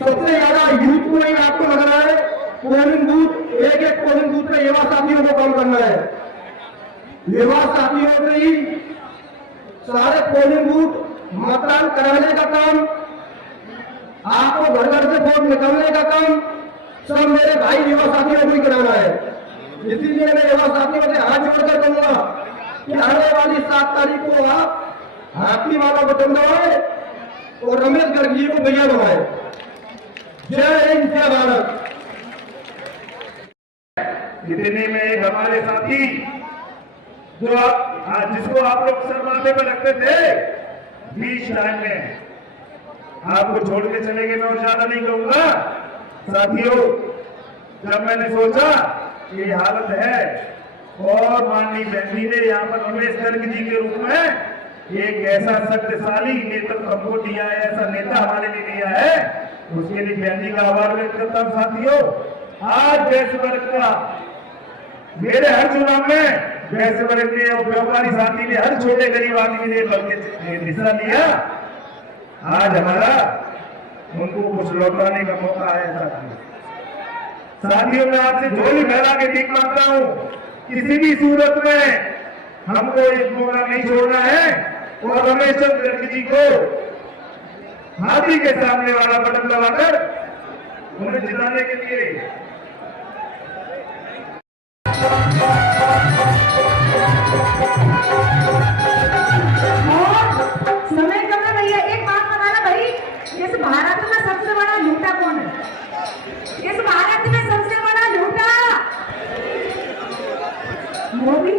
सबसे ज्यादा यूथ को ही आपको लग रहा है पोलिंग बूथ, एक एक पोलिंग बूथ पे युवा साथियों को कम करना है। युवा साथियों से ही सारे पोलिंग बूथ मतदान कराने का काम, आपको घर घर से वोट निकालने का काम सब मेरे भाई युवा साथियों को ही कराना है। इसीलिए मैं युवा साथियों से हाथ जोड़कर कहूंगा कि आने वाली 7 तारीख को आप हाथी वाला बटन दबाए और रमेश गर्ग जी को भैया बनाए। जय हिंद, जय भारत। इतने में एक हमारे साथी जो जिसको आप लोग सर माथे पर रखते थे, बीच टाइम में आपको छोड़ के चले गए। मैं और ज्यादा नहीं कहूंगा साथियों, जब मैंने सोचा ये हालत है और माननीय बहनी ने यहाँ पर रमेश गर्ग जी के रूप में एक ऐसा शक्तिशाली नेतृत्व हमको दिया है, ऐसा नेता हमारे लिए दिया है, उसके लिए बहनी का आभार व्यक्त करता हूँ। साथियों, आज देशवर्ग का मेरे हर चुनाव में देशवर्ग के व्यापारी साथी ने, हर छोटे गरीब आदमी ने हिस्सा लिया। आज हमारा उनको कुछ लौटाने का मौका है। साथियों, मैं आपसे झोली फैला के ठीक मांगता हूं, किसी भी सूरत में हमको एक मौका नहीं छोड़ना है और रमेश गर्ग जी को हाथी के सामने वाला बटन दबाकर उन्हें जिताने के लिए समय कम है भैया। एक बात बताना भाई, इस भारत में सबसे बड़ा झूठा कौन है? इस भारत में सबसे बड़ा झूठा मोदी।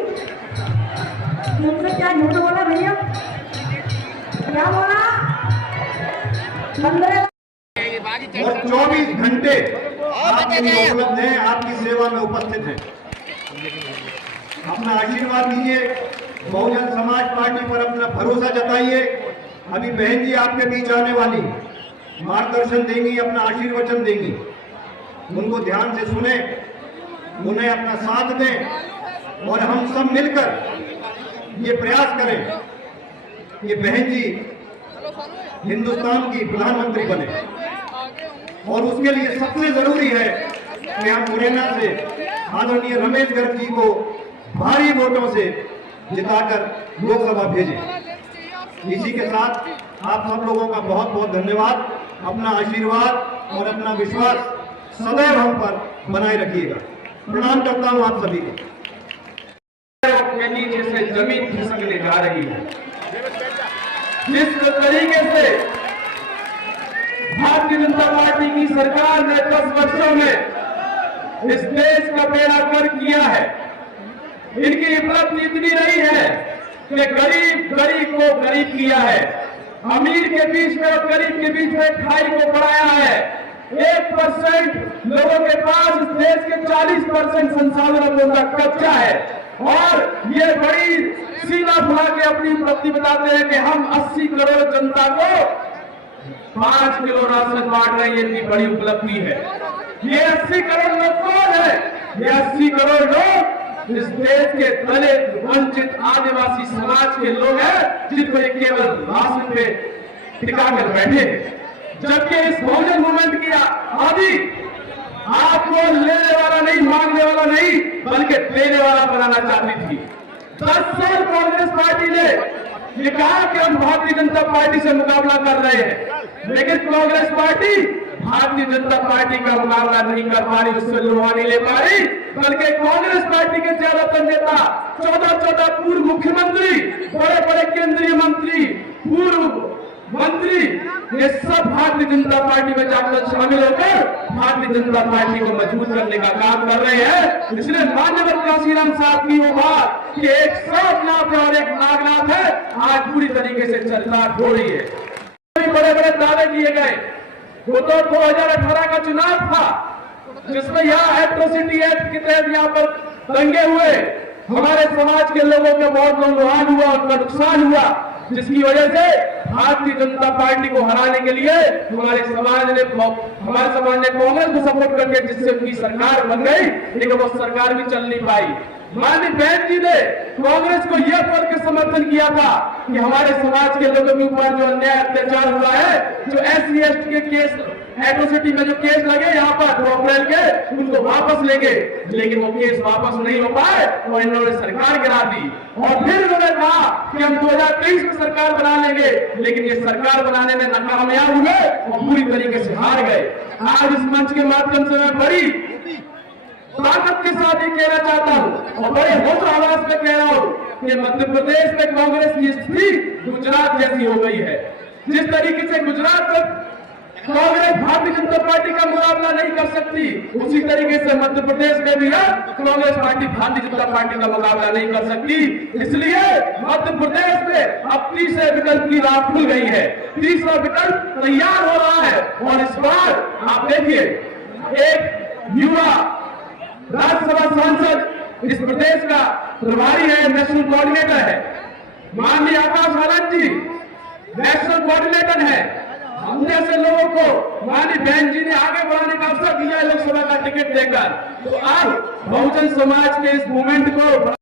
तुमसे क्या झूठ बोला भैया? क्या बोला? 24 घंटे आपके लिए उपलब्ध है, आपकी सेवा में उपस्थित है। अपना आशीर्वाद दीजिए, बहुजन समाज पार्टी पर अपना भरोसा जताइए। अभी बहन जी आपके बीच आने वाली, मार्गदर्शन देंगी, अपना आशीर्वचन देंगी। उनको ध्यान से सुने, उन्हें अपना साथ दें और हम सब मिलकर ये प्रयास करें कि बहन जी हिंदुस्तान की प्रधानमंत्री बने। और उसके लिए सबसे जरूरी है कि हम मुरैना से आदरणीय रमेश गर्ग जी को भारी वोटों से जिताकर लोकसभा भेजें। इसी के साथ आप सब लोगों का बहुत बहुत धन्यवाद। अपना आशीर्वाद और अपना विश्वास सदैव हम पर बनाए रखिएगा। प्रणाम करता हूं आप सभी को। नीचे से जमीन खिसकने जा रही है। जिस तरीके से भारतीय जनता पार्टी की सरकार ने 10 वर्षों में इस देश का बेड़ा गर्क किया है, इनकी उपलब्धि इतनी रही है कि गरीब को गरीब किया है, अमीर के बीच में और गरीब के बीच में खाई को बढ़ाया है। 1% लोगों के पास इस देश के 40% संसाधनों का कब्जा है और ये बड़ी सीना फुला के अपनी उपलब्धि बताते हैं कि हम 80 करोड़ जनता को 5 किलो राशन बांट रहे हैं। ये इतनी बड़ी उपलब्धि है। ये 80 करोड़ लोग कौन है? ये 80 करोड़ लोग इस देश के दलित, वंचित, आदिवासी समाज के लोग हैं जिनको ये केवल राशन पे टिका कर बैठे हैं। जबकि इस बहुजन मूवमेंट की आदि आपको लेने वाला नहीं, मांगने वाला नहीं, बल्कि देने वाला बनाना चाहती थी। 10 साल कांग्रेस पार्टी ने ये कहा कि हम भारतीय जनता पार्टी से मुकाबला कर रहे हैं, लेकिन कांग्रेस पार्टी भारतीय जनता पार्टी का मुकाबला नहीं कर पा रही, उससे लुढ़वा नहीं ले पा रही, बल्कि कांग्रेस पार्टी के ज्यादातर नेता, 14 पूर्व मुख्यमंत्री, बड़े बड़े केंद्रीय मंत्री, पूर्व मंत्री, ये सब भारतीय जनता पार्टी में जाकर शामिल होकर भारतीय जनता पार्टी को मजबूत करने का काम कर रहे हैं। इसलिए माननीय काशीराम साहब की वो बात कि एक साधनाथ है और एक नागनाथ है, आज पूरी तरीके से चर्चा हो रही है। बड़े बड़े दावे किए गए। वो तो 2018 का चुनाव था जिसमें यहाँ एट्रोसिटी एक्ट के तहत यहाँ पर दंगे हुए, हमारे समाज के लोगों के बहुत नुकसान हुआ, उनका नुकसान हुआ, जिसकी वजह से भारतीय जनता पार्टी को हराने के लिए हमारे समाज ने कांग्रेस को सपोर्ट करके जिससे उनकी सरकार बन गई, लेकिन वो सरकार भी चल नहीं पाई। माननीय बहन जी ने कांग्रेस को यह बोल के समर्थन किया था कि हमारे समाज के लोगों के ऊपर जो अन्याय अत्याचार हुआ है, जो SC/ST के केस, एट्रोसिटी में जो केस लगे यहाँ पर 2 अप्रैल के, उनको वापस लेंगे। लेकिन वो केस वापस नहीं हो पाए और इन्होंने सरकार गिरा दी। और फिर उन्होंने कहा कि हम 2023 में सरकार बना लेंगे, लेकिन ये सरकार बनाने में नाकामयाब हुए और पूरी तरीके से हार गए। आज इस मंच के माध्यम से मैं बड़ी ताकत के साथ ये कहना चाहता हूं और बड़े होश आवाज में कह रहा हूं कि मध्य प्रदेश में कांग्रेस की स्थिति गुजरात जैसी हो गई है। जिस तरीके से गुजरात में कांग्रेस भारतीय जनता पार्टी का मुकाबला नहीं कर सकती, उसी तरीके से मध्य प्रदेश में भी कांग्रेस पार्टी भारतीय जनता पार्टी का मुकाबला नहीं कर सकती। इसलिए मध्य प्रदेश में अब तीसरे विकल्प की राह खुल गई है, तीसरा विकल्प तैयार हो रहा है। और इस बार आप देखिए, एक युवा राज्यसभा सांसद इस प्रदेश का प्रभारी है, नेशनल कोऑर्डिनेटर है, माननीय आकाश आनंद जी नेशनल कोऑर्डिनेटर है। हम जैसे लोगों को माननीय बहन जी ने आगे बढ़ाने का अवसर दिया है लोकसभा का टिकट देकर। तो आप बहुजन समाज के इस मूवमेंट को